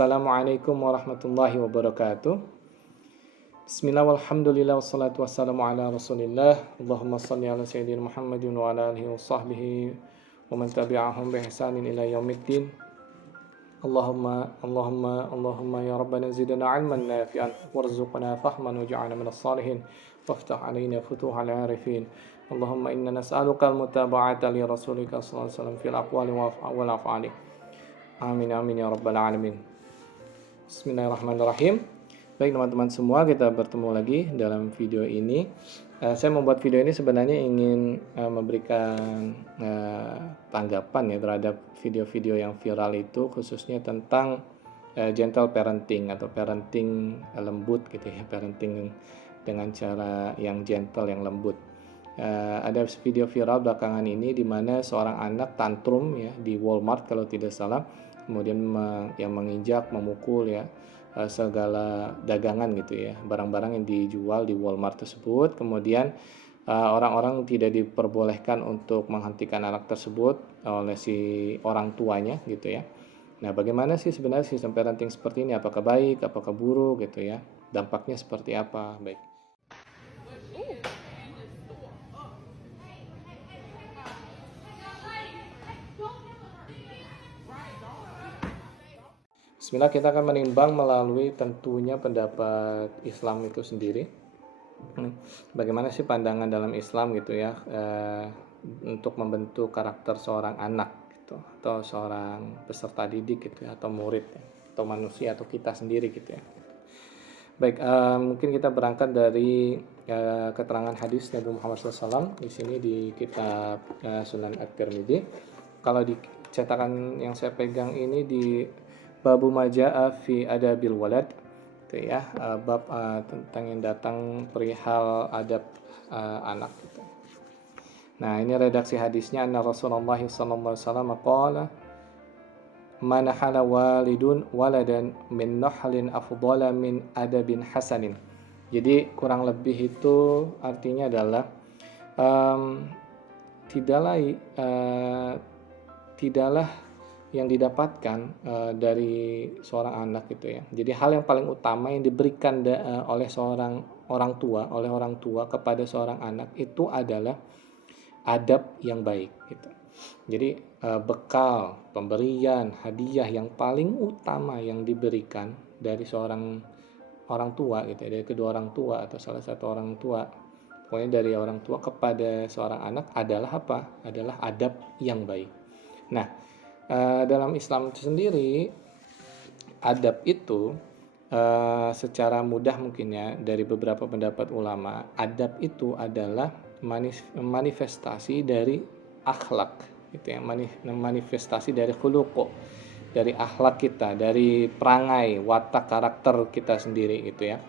Assalamualaikum warahmatullahi wabarakatuh. Bismillah walhamdulillah wassalatu wassalamu ala rasulillah. Allahumma salli ala sayyidina Muhammadin wa ala alihi wa sahbihi wa man tabi'ahum bi ihsanin ila yaumiddin. Allahumma ya Rabbana zidna ilman nafi'an warzuqna fahman waj'alna minas salihin waftah alaina futuhal arifin. Allahumma inna nas'aluka al-mutaba'ata li rasulika sallallahu alaihi wasallam fil aqwali wal af'ali. Amin amin ya rabbal alamin. Bismillahirrahmanirrahim. Baik teman-teman semua, kita bertemu lagi dalam video ini. Saya membuat video ini sebenarnya ingin memberikan tanggapan ya terhadap video-video yang viral itu, khususnya tentang gentle parenting atau parenting lembut gitu ya, parenting dengan cara yang gentle, yang lembut. Ada video viral belakangan ini di mana seorang anak tantrum ya di Walmart kalau tidak salah, kemudian yang menginjak, memukul ya segala dagangan gitu ya, barang-barang yang dijual di Walmart tersebut. Kemudian orang-orang tidak diperbolehkan untuk menghentikan anak tersebut oleh si orang tuanya gitu ya. Nah, bagaimana sih sebenarnya sistem parenting seperti ini? Apakah baik, apakah buruk gitu ya? Dampaknya seperti apa? Baik. Bismillah, kita akan menimbang melalui tentunya pendapat Islam itu sendiri. Bagaimana sih pandangan dalam Islam gitu ya untuk membentuk karakter seorang anak gitu, atau seorang peserta didik gitu ya, atau murid ya, atau manusia atau kita sendiri gitu ya. Baik, mungkin kita berangkat dari keterangan hadis Nabi Muhammad SAW di sini di kitab Sunan At-Tirmidzi. Kalau di cetakan yang saya pegang ini di Babu Maja'a fi Adabil Walad itu ya, bab tentang yang datang perihal adab anak gitu. Nah, ini redaksi hadisnya, anna Rasulullah sallallahu alaihi wasallam qala man hala walidun waladan min nahlin afdala min adabin hasanin. Jadi kurang lebih itu artinya adalah tidaklah yang didapatkan dari seorang anak gitu ya. Jadi hal yang paling utama yang diberikan oleh orang tua kepada seorang anak itu adalah adab yang baik gitu. Jadi bekal, pemberian, hadiah yang paling utama yang diberikan dari seorang orang tua gitu ya, dari kedua orang tua atau salah satu orang tua, pokoknya dari orang tua kepada seorang anak adalah apa? Adalah adab yang baik. Nah, dalam Islam itu sendiri, adab itu secara mudah mungkin ya dari beberapa pendapat ulama, adab itu adalah manifestasi dari akhlak gitu ya, manifestasi dari khuluq, dari akhlak kita, dari perangai, watak, karakter kita sendiri gitu ya.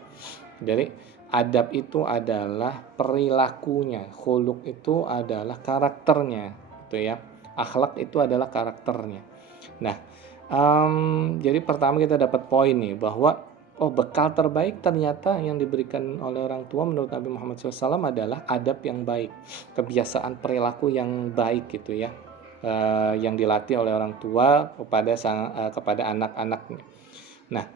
Jadi adab itu adalah perilakunya, khuluq itu adalah karakternya gitu ya. Akhlak itu adalah karakternya. Nah, jadi pertama kita dapat poin nih bahwa bekal terbaik ternyata yang diberikan oleh orang tua menurut Nabi Muhammad SAW adalah adab yang baik, kebiasaan perilaku yang baik gitu ya, yang dilatih oleh orang tua kepada anak-anaknya. Nah,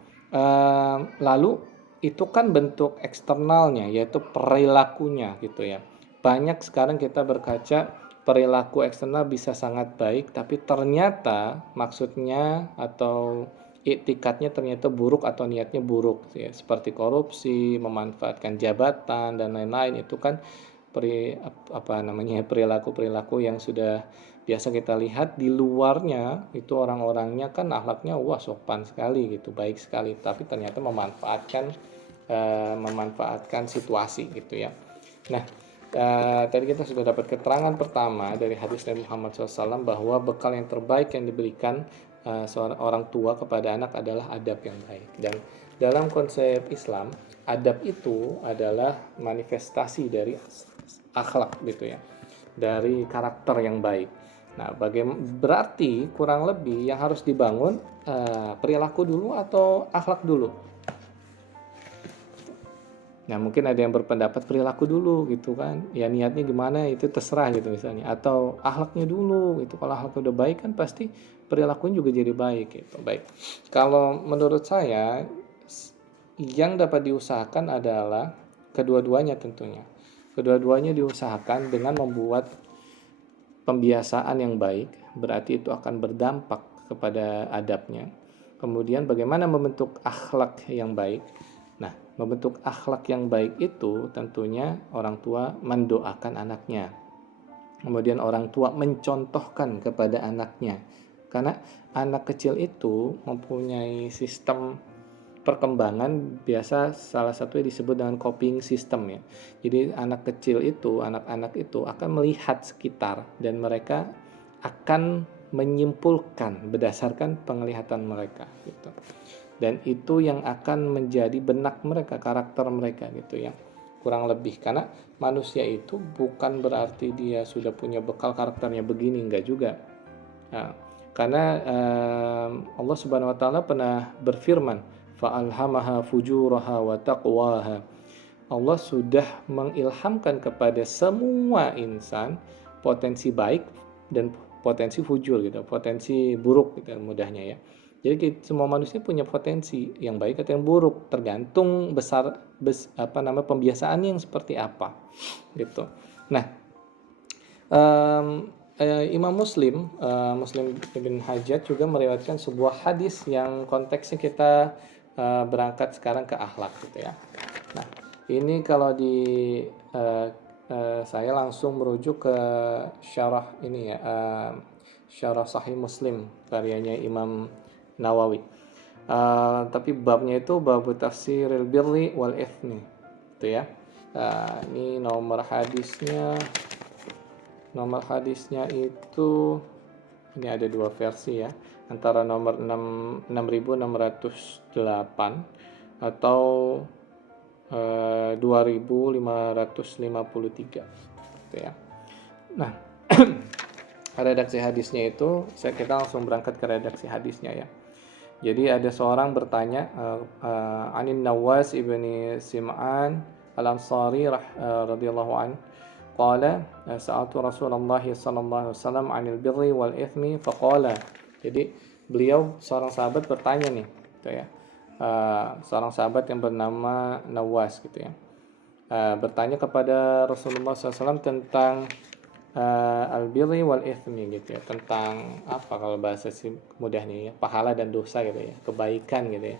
lalu itu kan bentuk eksternalnya yaitu perilakunya gitu ya. Banyak sekarang kita berkaca perilaku eksternal bisa sangat baik, tapi ternyata maksudnya atau iktikadnya ternyata buruk atau niatnya buruk ya, seperti korupsi, memanfaatkan jabatan dan lain-lain. Itu kan perilaku-perilaku yang sudah biasa kita lihat di luarnya, itu orang-orangnya kan akhlaknya sopan sekali gitu, baik sekali, tapi ternyata memanfaatkan situasi gitu ya. Nah, tadi kita sudah dapat keterangan pertama dari hadis Nabi Muhammad SAW bahwa bekal yang terbaik yang diberikan seorang orang tua kepada anak adalah adab yang baik. Dan dalam konsep Islam, adab itu adalah manifestasi dari akhlak gitu ya, dari karakter yang baik. Nah, berarti kurang lebih yang harus dibangun perilaku dulu atau akhlak dulu? Nah, mungkin ada yang berpendapat perilaku dulu gitu kan. Ya niatnya gimana itu terserah gitu misalnya. Atau akhlaknya dulu gitu. Kalau akhlaknya udah baik kan pasti perilakunya juga jadi baik gitu. Baik. Kalau menurut saya yang dapat diusahakan adalah kedua-duanya tentunya. Kedua-duanya diusahakan dengan membuat pembiasaan yang baik, berarti itu akan berdampak kepada adabnya. Kemudian bagaimana membentuk akhlak yang baik? Nah, membentuk akhlak yang baik itu tentunya orang tua mendoakan anaknya. Kemudian orang tua mencontohkan kepada anaknya. Karena anak kecil itu mempunyai sistem perkembangan biasa salah satunya disebut dengan copying system ya. Jadi anak-anak itu akan melihat sekitar dan mereka akan menyimpulkan berdasarkan penglihatan mereka gitu. Dan itu yang akan menjadi benak mereka, karakter mereka gitu ya. Kurang lebih karena manusia itu bukan berarti dia sudah punya bekal karakternya begini, enggak juga. Nah, karena Allah Subhanahu wa taala pernah berfirman, fa'alhamaha fujuraha wa taqwaha. Allah sudah mengilhamkan kepada semua insan potensi baik dan potensi fujur gitu, potensi buruk gitu mudahnya ya. Jadi semua manusia punya potensi yang baik atau yang buruk, tergantung pembiasaannya yang seperti apa gitu. Nah, Imam Muslim bin Hajjaj juga meriwayatkan sebuah hadis yang konteksnya kita berangkat sekarang ke akhlak gitu ya. Nah, ini kalau saya langsung merujuk ke syarah ini ya, syarah Sahih Muslim karyanya Imam Nawawi. Tapi babnya itu bab tafsiril birri wal ithmi gitu ya. Ini nomor hadisnya itu ini ada dua versi ya, antara nomor 6608 atau 2553 gitu ya. Nah, redaksi hadisnya itu kita langsung berangkat ke redaksi hadisnya ya. Jadi ada seorang bertanya Anin Nawas ibni Sim'an Al-Ansari radhiyallahu an qala sa'altu Rasulullah sallallahu alaihi wasallam 'anil birri wal ithmi faqala. Jadi beliau seorang sahabat bertanya nih gitu ya. Seorang sahabat yang bernama Nawas gitu ya. Bertanya kepada Rasulullah SAW tentang al-birri wal ithmi gitu ya, tentang apa kalau bahasa mudahnya ya, pahala dan dosa gitu ya, kebaikan gitu ya.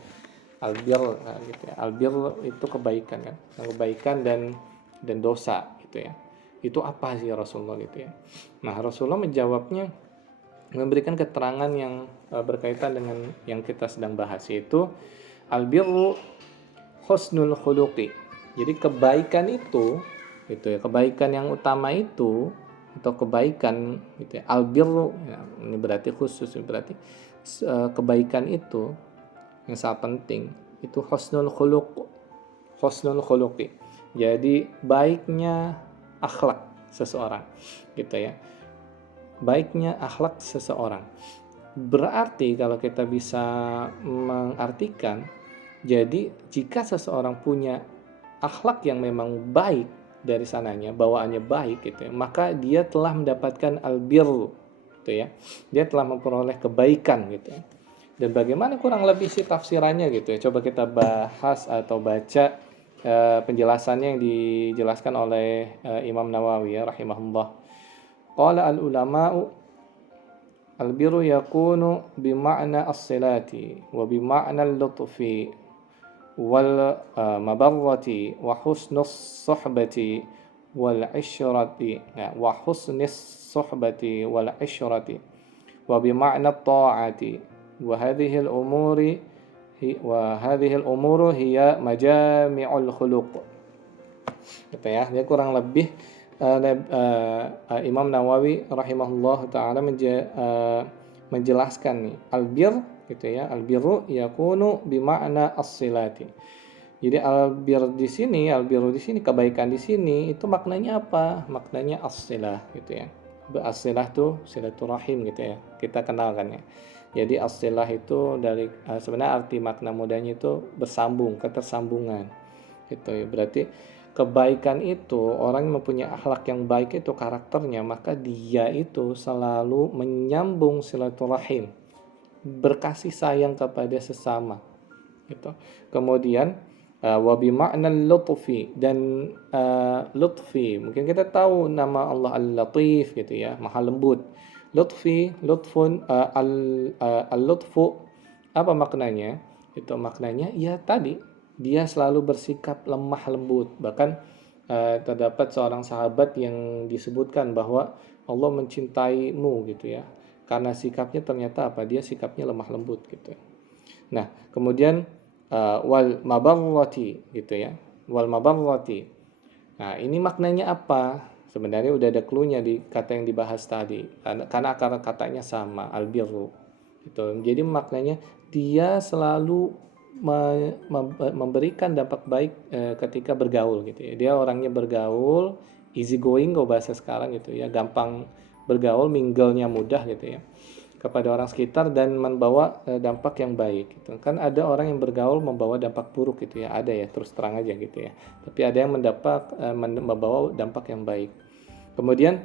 Albir gitu ya. Albir itu kebaikan kan, kebaikan dan dosa gitu ya. Itu apa sih Rasulullah gitu ya. Nah, Rasulullah menjawabnya memberikan keterangan yang berkaitan dengan yang kita sedang bahas, yaitu albirru husnul khuluqi. Jadi kebaikan itu gitu ya, kebaikan yang utama itu atau kebaikan gitu ya, albirru ya, ini berarti khusus, berarti kebaikan itu yang sangat penting itu husnul khuluqi. Jadi baiknya akhlak seseorang gitu ya. Baiknya akhlak seseorang. Berarti kalau kita bisa mengartikan, jadi jika seseorang punya akhlak yang memang baik dari sananya, bawaannya baik gitu ya, maka dia telah mendapatkan albir gitu ya. Dia telah memperoleh kebaikan gitu ya. Dan bagaimana kurang lebih sih tafsirannya gitu ya. Coba kita bahas atau baca penjelasannya yang dijelaskan oleh Imam Nawawi ya rahimahullah. Qala al-ulama'u al-birru yakunu bima'na as-silati wa bima'na al-lutfi wal mabarrati wa husnus suhbati wal ishrati wa husnis suhbati wal ishrati wa bima'na at-ta'ati wa hadhihi al-umuru hiya majami'ul khuluq. Gitu ya. Dia kurang lebih Imam Nawawi rahimahullah taala menjelaskan nih albir gitu ya, albirru yakunu bima'na as-silati. Jadi albirru di sini kebaikan di sini itu maknanya apa? Maknanya as-silah gitu ya. As-silah tuh silaturahim gitu ya. Kita kenalkan ya. Jadi as-silah itu dari sebenarnya arti makna mudahnya itu bersambung, ketersambungan. gitu ya. Berarti kebaikan itu, orang yang mempunyai akhlak yang baik itu karakternya, maka dia itu selalu menyambung silaturahim, berkasih sayang kepada sesama gitu. Kemudian wa bi ma'nal lutfi, dan lutfi, mungkin kita tahu nama Allah Al-Latif gitu ya, Maha lembut. Lutfi, lutfun, al-lutfu, apa maknanya? Itu maknanya ya tadi, dia selalu bersikap lemah lembut. Bahkan terdapat seorang sahabat yang disebutkan bahwa Allah mencintaimu gitu ya, karena sikapnya ternyata apa? Dia sikapnya lemah lembut gitu. Nah, kemudian wal mabarrati gitu ya. Wal mabarrati. Nah, ini maknanya apa? Sebenarnya udah ada clue-nya di kata yang dibahas tadi. Karena akar katanya sama, albirru. Gitu. Jadi maknanya dia selalu memberikan dampak baik ketika bergaul gitu ya. Dia orangnya bergaul, easy going kalau bahasa sekarang gitu ya. Gampang bergaul, mingle-nya mudah gitu ya kepada orang sekitar dan membawa dampak yang baik gitu. Kan ada orang yang bergaul membawa dampak buruk gitu ya, ada ya, terus terang aja gitu ya. Tapi ada yang membawa dampak yang baik. Kemudian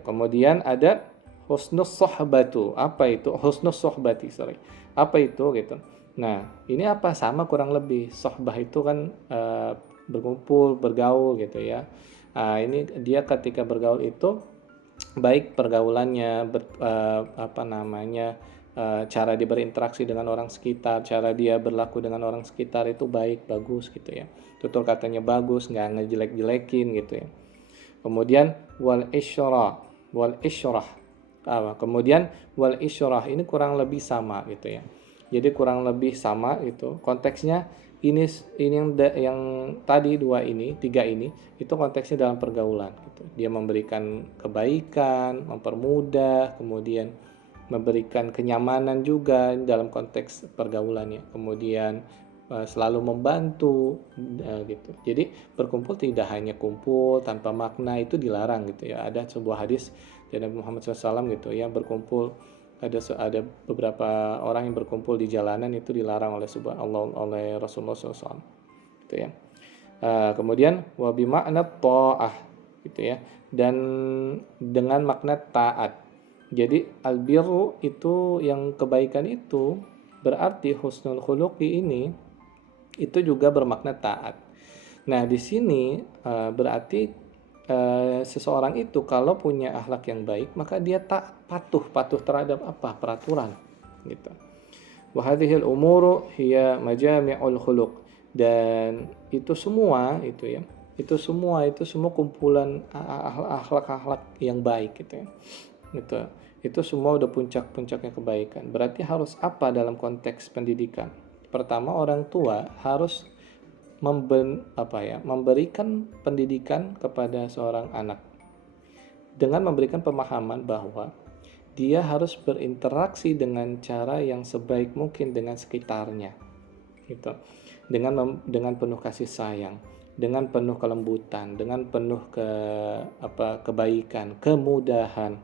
kemudian ada husnus sohbatu. Apa itu husnus sohbati? Sorry. Apa itu gitu? Nah, ini apa, sama kurang lebih. Sohbah itu kan berkumpul, bergaul gitu ya. Ini dia ketika bergaul itu baik pergaulannya, cara dia berinteraksi dengan orang sekitar, cara dia berlaku dengan orang sekitar itu baik, bagus gitu ya. Tutur katanya bagus, nggak ngejelek-jelekin gitu ya. Kemudian wal isyrah. Kemudian wal isyrah ini kurang lebih sama gitu ya. Jadi kurang lebih sama gitu. Konteksnya ini yang tadi tiga ini itu konteksnya dalam pergaulan gitu. Dia memberikan kebaikan, mempermudah, kemudian memberikan kenyamanan juga dalam konteks pergaulannya. Kemudian selalu membantu gitu. Jadi berkumpul tidak hanya kumpul tanpa makna, itu dilarang gitu ya. Ada sebuah hadis dari Nabi Muhammad SAW gitu ya, berkumpul ada beberapa orang yang berkumpul di jalanan itu dilarang oleh oleh Rasulullah SAW gitu ya. Kemudian wa bi makna ta'ah gitu ya, dan dengan makna taat. Jadi albirru itu yang kebaikan itu berarti husnul khuluqi ini itu juga bermakna taat. Nah, di sini berarti seseorang itu kalau punya akhlak yang baik maka dia tak patuh terhadap apa? Peraturan gitu. Wa hadhil umuru hiya majami'ul khuluq, dan itu semua itu semua kumpulan akhlak-akhlak yang baik gitu ya. Gitu. Itu semua udah puncak-puncaknya kebaikan. Berarti harus apa dalam konteks pendidikan? Pertama, orang tua harus memberikan pendidikan kepada seorang anak dengan memberikan pemahaman bahwa dia harus berinteraksi dengan cara yang sebaik mungkin dengan sekitarnya gitu, dengan penuh kasih sayang, dengan penuh kelembutan, dengan penuh kebaikan, kemudahan,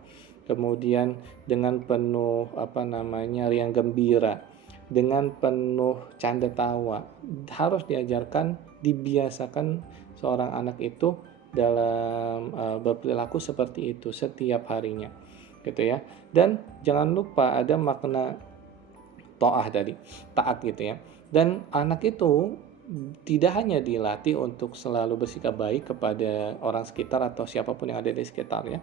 kemudian dengan penuh riang gembira, dengan penuh canda tawa. Harus dibiasakan seorang anak itu dalam berperilaku seperti itu setiap harinya gitu ya. Dan jangan lupa ada makna ta'ah tadi, taat gitu ya. Dan anak itu tidak hanya dilatih untuk selalu bersikap baik kepada orang sekitar atau siapapun yang ada di sekitarnya,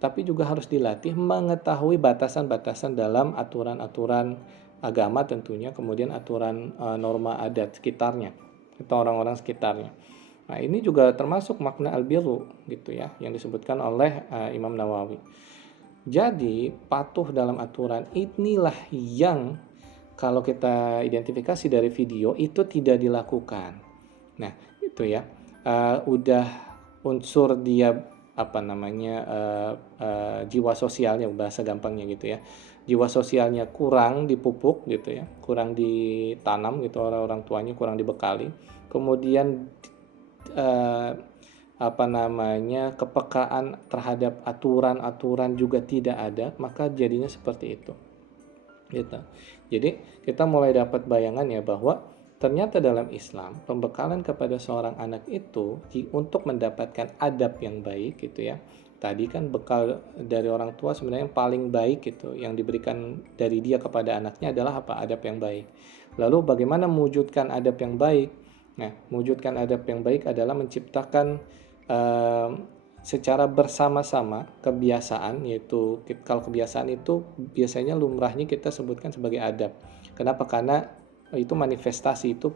tapi juga harus dilatih mengetahui batasan-batasan dalam aturan-aturan agama tentunya, kemudian aturan norma adat sekitarnya atau orang-orang sekitarnya. Nah, ini juga termasuk makna albirru gitu ya, yang disebutkan oleh Imam Nawawi. Jadi patuh dalam aturan inilah yang kalau kita identifikasi dari video itu tidak dilakukan. Nah, itu ya, udah unsur dia jiwa sosialnya, bahasa gampangnya gitu ya, jiwa sosialnya kurang dipupuk gitu ya, kurang ditanam gitu, orang tuanya kurang dibekali, kemudian kepekaan terhadap aturan-aturan juga tidak ada, maka jadinya seperti itu gitu. Jadi kita mulai dapat bayangan ya bahwa ternyata dalam Islam pembekalan kepada seorang anak itu untuk mendapatkan adab yang baik gitu ya. Tadi kan bekal dari orang tua sebenarnya yang paling baik gitu yang diberikan dari dia kepada anaknya adalah apa? Adab yang baik. Lalu bagaimana mewujudkan adab yang baik? Nah, mewujudkan adab yang baik adalah menciptakan eh, secara bersama-sama kebiasaan, yaitu kalau kebiasaan itu biasanya lumrahnya kita sebutkan sebagai adab. Kenapa? Karena itu manifestasi, itu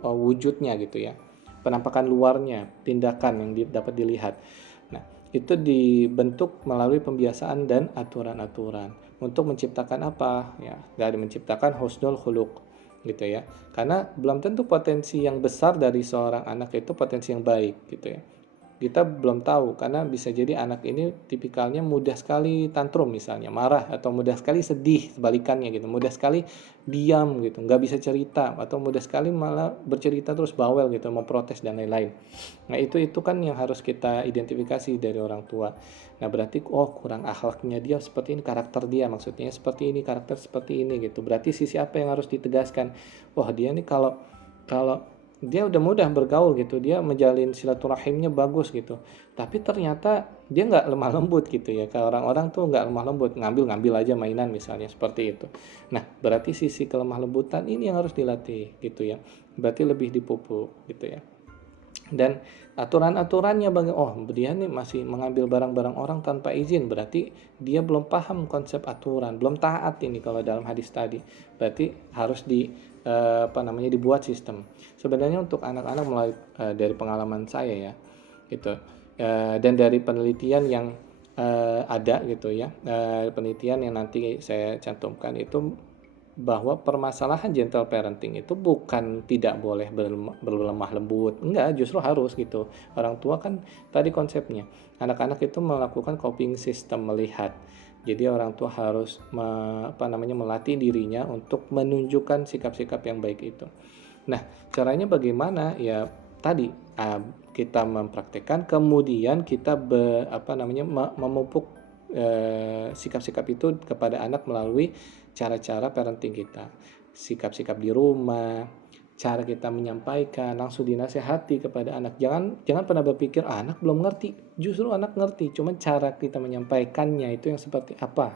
wujudnya gitu ya, penampakan luarnya, tindakan yang dapat dilihat. Nah, itu dibentuk melalui pembiasaan dan aturan-aturan untuk menciptakan apa ya, dari menciptakan husnul khuluq gitu ya, karena belum tentu potensi yang besar dari seorang anak itu potensi yang baik gitu ya. Kita belum tahu, karena bisa jadi anak ini tipikalnya mudah sekali tantrum misalnya, marah, atau mudah sekali sedih sebalikannya gitu, mudah sekali diam gitu, nggak bisa cerita, atau mudah sekali malah bercerita terus bawel gitu, mau protes dan lain-lain. Nah itu kan yang harus kita identifikasi dari orang tua. Nah berarti kurang akhlaknya dia seperti ini, karakter dia maksudnya seperti ini, karakter seperti ini gitu. Berarti sisi apa yang harus ditegaskan? Dia nih kalau kalau dia udah mudah bergaul gitu, dia menjalin silaturahimnya bagus gitu, tapi ternyata dia nggak lemah lembut gitu ya. Kayak orang-orang tuh nggak lemah lembut, ngambil aja mainan misalnya, seperti itu. Nah berarti sisi kelemah lembutan ini yang harus dilatih gitu ya, berarti lebih dipupuk gitu ya. Dan aturan-aturannya dia nih masih mengambil barang-barang orang tanpa izin, berarti dia belum paham konsep aturan, belum taat ini kalau dalam hadis tadi. Berarti harus dibuat sistem. Sebenarnya untuk anak-anak mulai dari pengalaman saya ya gitu, dan dari penelitian yang ada gitu ya, penelitian yang nanti saya cantumkan itu, bahwa permasalahan gentle parenting itu bukan tidak boleh berlemah lembut, enggak, justru harus gitu. Orang tua kan tadi konsepnya, anak-anak itu melakukan coping system, melihat. Jadi orang tua harus melatih dirinya untuk menunjukkan sikap-sikap yang baik itu. Nah, caranya bagaimana? Ya tadi kita mempraktekkan, kemudian kita memupuk sikap-sikap itu kepada anak melalui cara-cara parenting kita, sikap-sikap di rumah, cara kita menyampaikan, langsung dinasehati kepada anak. Jangan pernah berpikir anak belum ngerti, justru anak ngerti, cuman cara kita menyampaikannya itu yang seperti apa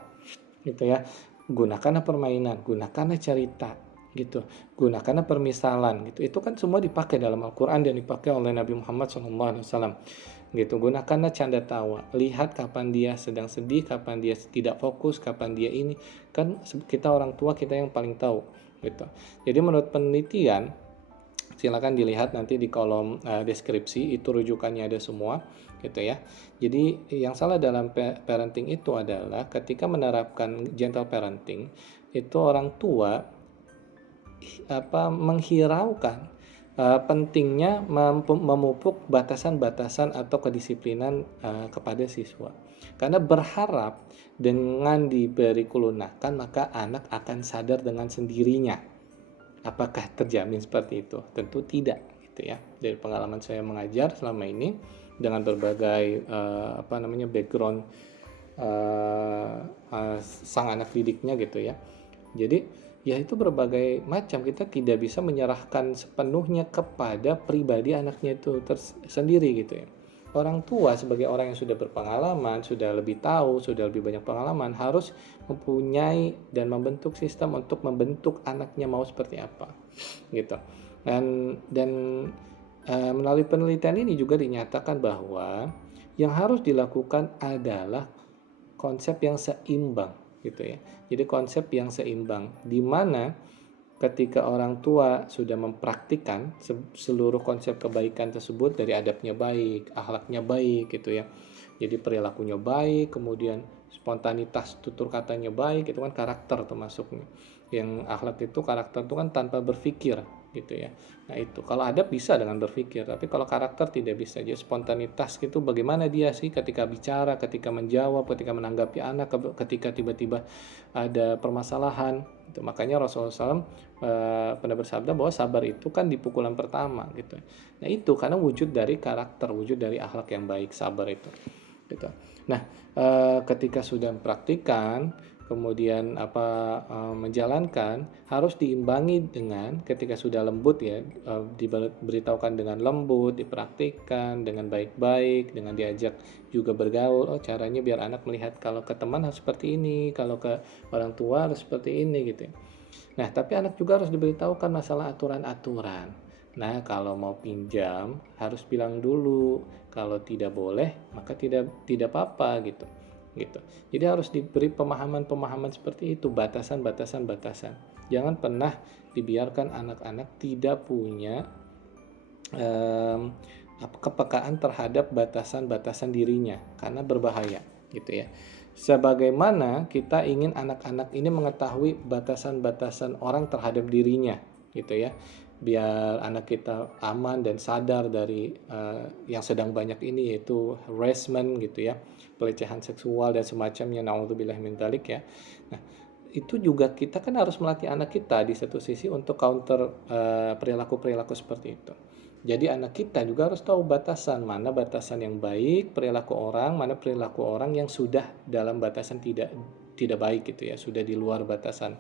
gitu ya. Gunakanlah permainan, gunakanlah cerita gitu, gunakanlah permisalan gitu. Itu kan semua dipakai dalam Al-Quran dan dipakai oleh Nabi Muhammad SAW gitu. Gunakanlah canda tawa, lihat kapan dia sedang sedih, kapan dia tidak fokus, kapan dia ini. Kan kita orang tua, kita yang paling tahu gitu. Jadi menurut penelitian, silakan dilihat nanti di kolom deskripsi, itu rujukannya ada semua gitu ya. Jadi yang salah dalam parenting itu adalah ketika menerapkan gentle parenting itu orang tua menghiraukan pentingnya memupuk batasan-batasan atau kedisiplinan kepada siswa. Karena berharap dengan diberi kelunakan maka anak akan sadar dengan sendirinya. Apakah terjamin seperti itu? Tentu tidak gitu ya. Dari pengalaman saya mengajar selama ini dengan berbagai background sang anak didiknya gitu ya. Jadi ya itu berbagai macam, kita tidak bisa menyerahkan sepenuhnya kepada pribadi anaknya itu sendiri gitu ya. Orang tua sebagai orang yang sudah berpengalaman, sudah lebih tahu, sudah lebih banyak pengalaman, harus mempunyai dan membentuk sistem untuk membentuk anaknya mau seperti apa gitu. Dan melalui penelitian ini juga dinyatakan bahwa yang harus dilakukan adalah konsep yang seimbang gitu ya. Jadi konsep yang seimbang di mana ketika orang tua sudah mempraktikkan seluruh konsep kebaikan tersebut, dari adabnya baik, akhlaknya baik gitu ya. Jadi perilakunya baik, kemudian spontanitas tutur katanya baik, itu kan karakter termasuknya. Yang akhlak itu, karakter itu kan tanpa berpikir gitu ya. Nah itu kalau adab bisa dengan berpikir, tapi kalau karakter tidak bisa. Jadi spontanitas itu bagaimana dia sih ketika bicara, ketika menjawab, ketika menanggapi anak, ketika tiba-tiba ada permasalahan itu. Makanya Rasulullah SAW pernah bersabda bahwa sabar itu kan di pukulan pertama gitu. Nah itu karena wujud dari karakter, wujud dari akhlak yang baik, sabar itu gitu. Nah ketika sudah mempraktikkan, kemudian menjalankan, harus diimbangi dengan ketika sudah lembut ya, diberitahukan dengan lembut, dipraktikkan dengan baik-baik, dengan diajak juga bergaul. Oh, caranya biar anak melihat kalau ke teman harus seperti ini, kalau ke orang tua harus seperti ini gitu ya. Nah, tapi anak juga harus diberitahukan masalah aturan-aturan. Nah, kalau mau pinjam harus bilang dulu. Kalau tidak boleh, maka tidak apa-apa gitu. Gitu. Jadi harus diberi pemahaman-pemahaman seperti itu, batasan-batasan-batasan. Jangan pernah dibiarkan anak-anak tidak punya kepekaan terhadap batasan-batasan dirinya, karena berbahaya gitu ya. Sebagaimana kita ingin anak-anak ini mengetahui batasan-batasan orang terhadap dirinya gitu ya, biar anak kita aman dan sadar dari yang sedang banyak ini, yaitu harassment gitu ya, pelecehan seksual dan semacamnya, naudzubillah min dzalik ya. Nah, itu juga kita kan harus melatih anak kita di satu sisi untuk counter perilaku-perilaku seperti itu. Jadi anak kita juga harus tahu batasan, mana batasan yang baik perilaku orang, mana perilaku orang yang sudah dalam batasan tidak baik gitu ya, sudah di luar batasan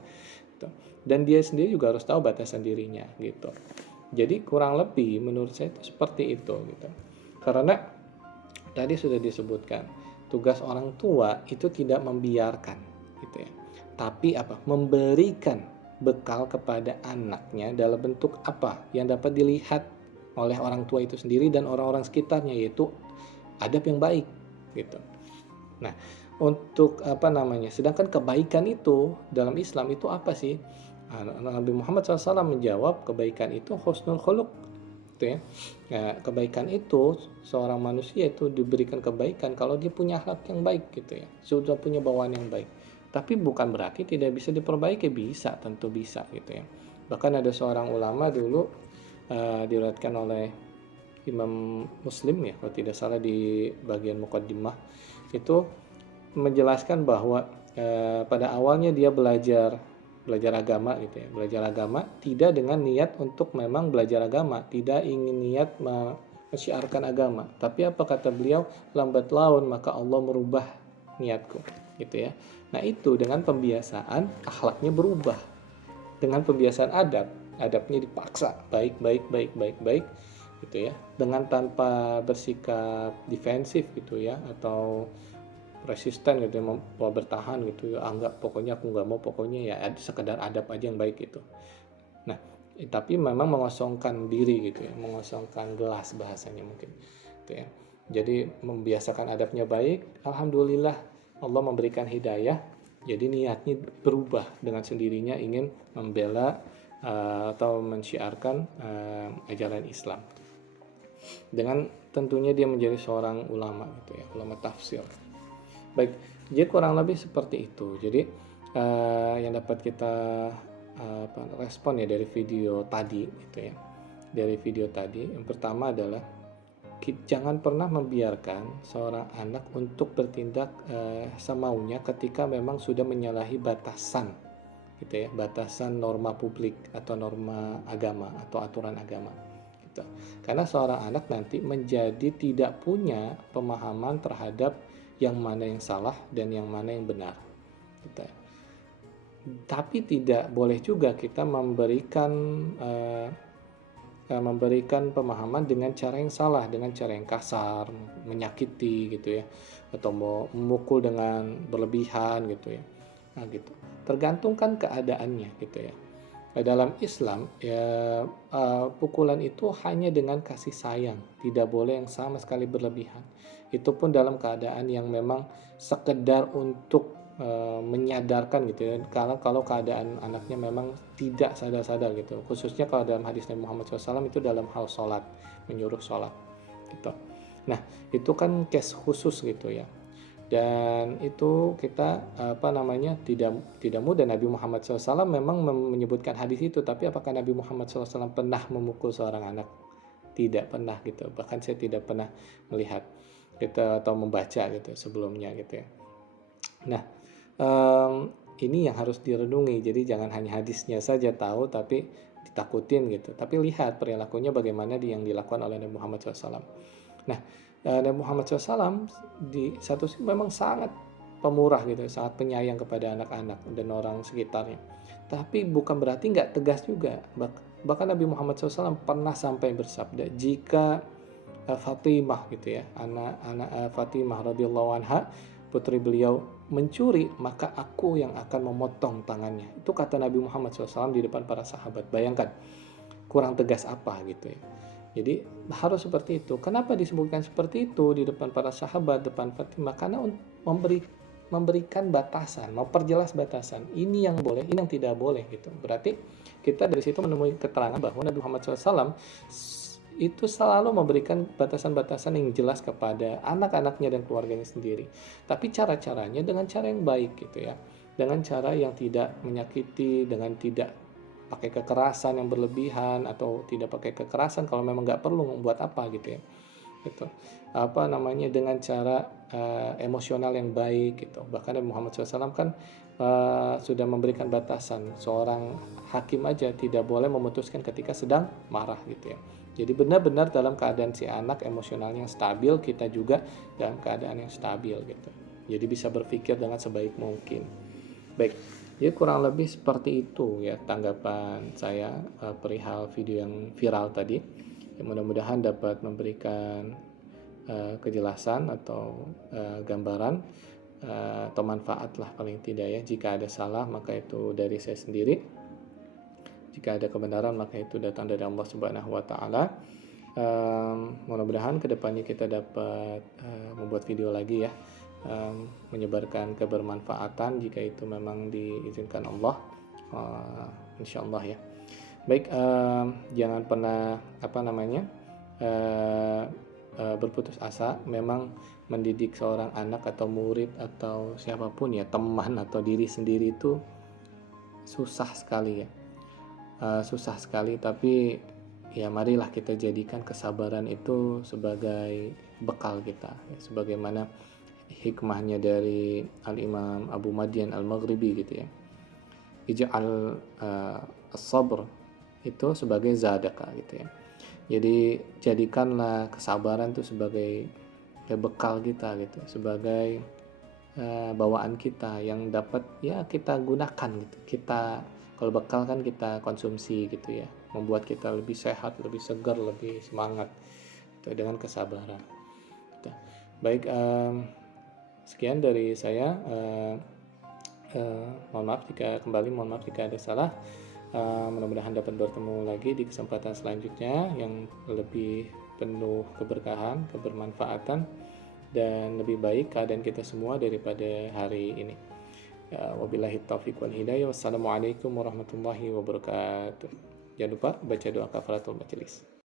gitu. Dan dia sendiri juga harus tahu batasan dirinya gitu. Jadi kurang lebih menurut saya itu seperti itu gitu. Karena tadi sudah disebutkan, tugas orang tua itu tidak membiarkan gitu ya, tapi memberikan bekal kepada anaknya dalam bentuk apa yang dapat dilihat oleh orang tua itu sendiri dan orang-orang sekitarnya, yaitu adab yang baik gitu. Nah, untuk sedangkan kebaikan itu dalam Islam itu apa sih? Nabi Muhammad SAW menjawab, kebaikan itu husnul khuluq gitu ya. Nah, kebaikan itu seorang manusia itu diberikan kebaikan kalau dia punya akhlak yang baik gitu ya, sudah punya bawaan yang baik. Tapi bukan berarti tidak bisa diperbaiki, bisa, tentu bisa gitu ya. Bahkan ada seorang ulama dulu diriwayatkan oleh Imam Muslim ya, kalau tidak salah, di bagian muqaddimah itu menjelaskan bahwa pada awalnya dia belajar agama gitu ya, belajar agama tidak dengan niat untuk memang belajar agama, tidak ingin niat mensyiarkan agama, tapi apa kata beliau, lambat laun maka Allah merubah niatku gitu ya. Nah, itu dengan pembiasaan akhlaknya berubah, dengan pembiasaan adabnya dipaksa baik gitu ya, dengan tanpa bersikap defensif gitu ya, atau resisten gitu ya, mau bertahan gitu ya, enggak, pokoknya aku nggak mau, pokoknya ya sekedar adab aja yang baik gitu. Nah, tapi memang mengosongkan diri gitu ya, mengosongkan gelas bahasanya mungkin gitu ya. Jadi membiasakan adabnya baik, alhamdulillah Allah memberikan hidayah, jadi niatnya berubah dengan sendirinya ingin membela atau mensyiarkan ajaran Islam, dengan tentunya dia menjadi seorang ulama gitu ya, ulama tafsir. Baik, jadi kurang lebih seperti itu. Jadi yang dapat kita respon ya dari video tadi gitu ya. Dari video tadi, yang pertama adalah jangan pernah membiarkan seorang anak untuk bertindak semaunya ketika memang sudah menyalahi batasan gitu ya, batasan norma publik atau norma agama atau aturan agama gitu. Karena seorang anak nanti menjadi tidak punya pemahaman terhadap yang mana yang salah dan yang mana yang benar gitu. Tapi tidak boleh juga kita memberikan pemahaman dengan cara yang salah, dengan cara yang kasar, menyakiti gitu ya, atau mau memukul dengan berlebihan gitu ya. Nah gitu, tergantung kan keadaannya gitu ya. Dalam Islam ya, pukulan itu hanya dengan kasih sayang, tidak boleh yang sama sekali berlebihan. Itu pun dalam keadaan yang memang sekedar untuk menyadarkan gitu ya, kalau keadaan anaknya memang tidak sadar-sadar gitu, khususnya kalau dalam hadis Nabi Muhammad SAW itu dalam hal sholat, menyuruh sholat gitu. Nah, itu kan case khusus gitu ya, dan itu kita tidak mudah. Nabi Muhammad SAW memang menyebutkan hadis itu, tapi apakah Nabi Muhammad SAW pernah memukul seorang anak? Tidak pernah gitu, bahkan saya tidak pernah melihat gitu atau membaca gitu sebelumnya gitu ya. Nah, ini yang harus direnungi. Jadi jangan hanya hadisnya saja tahu tapi ditakutin gitu, tapi lihat perilakunya bagaimana yang dilakukan oleh Nabi Muhammad SAW. Nah, Nabi Muhammad SAW di satu sisi memang sangat pemurah gitu, sangat penyayang kepada anak-anak dan orang sekitarnya. Tapi bukan berarti nggak tegas juga. Bahkan Nabi Muhammad SAW pernah sampai bersabda, jika Fatimah gitu ya, anak-anak Fatimah radhiyallahu anha, putri beliau mencuri, maka aku yang akan memotong tangannya. Itu kata Nabi Muhammad SAW di depan para sahabat. Bayangkan, kurang tegas apa gitu ya. Jadi harus seperti itu. Kenapa disebutkan seperti itu di depan para sahabat, depan Fatimah? Karena memberikan batasan, memperjelas batasan. Ini yang boleh, ini yang tidak boleh gitu. Berarti kita dari situ menemui keterangan bahwa Nabi Muhammad SAW itu selalu memberikan batasan-batasan yang jelas kepada anak-anaknya dan keluarganya sendiri. Tapi cara-caranya dengan cara yang baik gitu ya. Dengan cara yang tidak menyakiti, dengan tidak pakai kekerasan yang berlebihan, atau tidak pakai kekerasan kalau memang nggak perlu, membuat apa gitu ya. Gitu. Apa namanya, dengan cara emosional yang baik gitu. Bahkan Nabi Muhammad SAW kan sudah memberikan batasan, seorang hakim aja tidak boleh memutuskan ketika sedang marah gitu ya. Jadi benar-benar dalam keadaan si anak emosionalnya yang stabil, kita juga dalam keadaan yang stabil gitu. Jadi bisa berpikir dengan sebaik mungkin. Baik, jadi kurang lebih seperti itu ya tanggapan saya perihal video yang viral tadi. Ya, mudah-mudahan dapat memberikan kejelasan atau gambaran atau manfaat lah paling tidak ya. Jika ada salah maka itu dari saya sendiri. Jika ada kebenaran maka itu datang dari Allah Subhanahu wa taala. Mudah-mudahan kedepannya kita dapat membuat video lagi ya, menyebarkan kebermanfaatan jika itu memang diizinkan Allah, insyaallah ya. Baik, jangan pernah berputus asa. Memang mendidik seorang anak atau murid atau siapapun ya, teman atau diri sendiri itu susah sekali ya. Susah sekali, tapi ya marilah kita jadikan kesabaran itu sebagai bekal kita ya, sebagaimana hikmahnya dari Al-Imam Abu Madian Al-Maghribi gitu ya. Ij'al as-sabr itu sebagai zadaka gitu ya. Jadi jadikanlah kesabaran itu sebagai bekal kita gitu, sebagai bawaan kita yang dapat ya kita gunakan gitu. Kita kalau bekal kan kita konsumsi gitu ya, membuat kita lebih sehat, lebih segar, lebih semangat gitu, dengan kesabaran gitu. Baik, sekian dari saya. Mohon maaf jika ada salah. Mudah-mudahan dapat bertemu lagi di kesempatan selanjutnya yang lebih penuh keberkahan, kebermanfaatan, dan lebih baik keadaan kita semua daripada hari ini. Wabillahi taufiq wal hidayah. Wassalamualaikum warahmatullahi wabarakatuh. Jangan lupa baca doa kafaratul majelis.